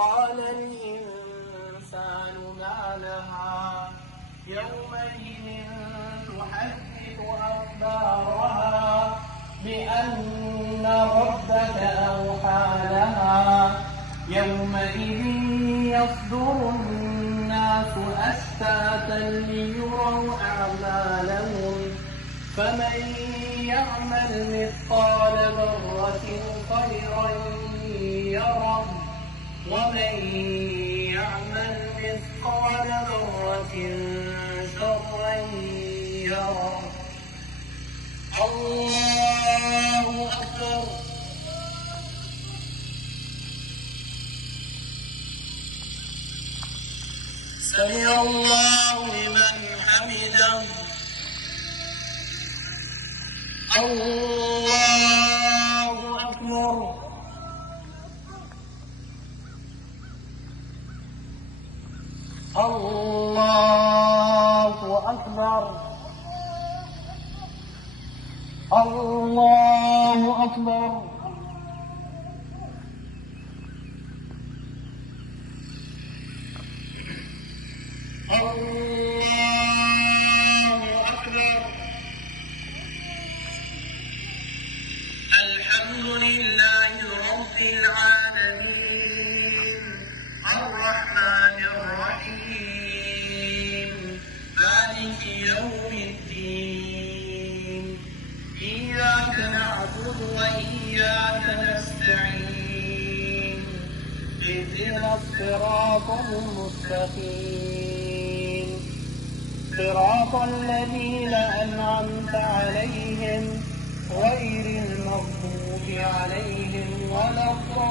قال الإنسان ما لها يومئذ تحدث أخبارها بأن ربك أوحى لها يومئذ يصدر الناس أشتاتا ليروا أعمالهم فمن يعمل مثقال ذرة خيرا يره ومن يعمل مثقال ذرة شرا يره. الله أكبر. سمع الله لمن حمده. الله أكبر. الله أكبر. الله أكبر. الله أكبر. الحمد لله رب العالمين الرحمن الرحيم مالك يوم الدين إياك نعبد وإياك نستعين اهدنا الصراط المستقيم صراط الذين أنعمت عليهم غير المغضوب عليهم ولا الضالين.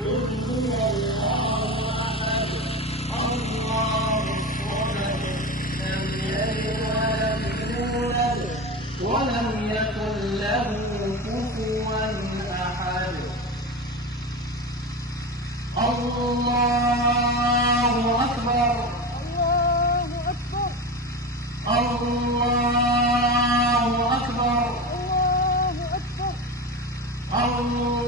قل هو الله أحد الله الصمد لم يلد ولم يولد ولم يكن له كفوا أحد. الله أكبر. الله أكبر. الله أكبر. الله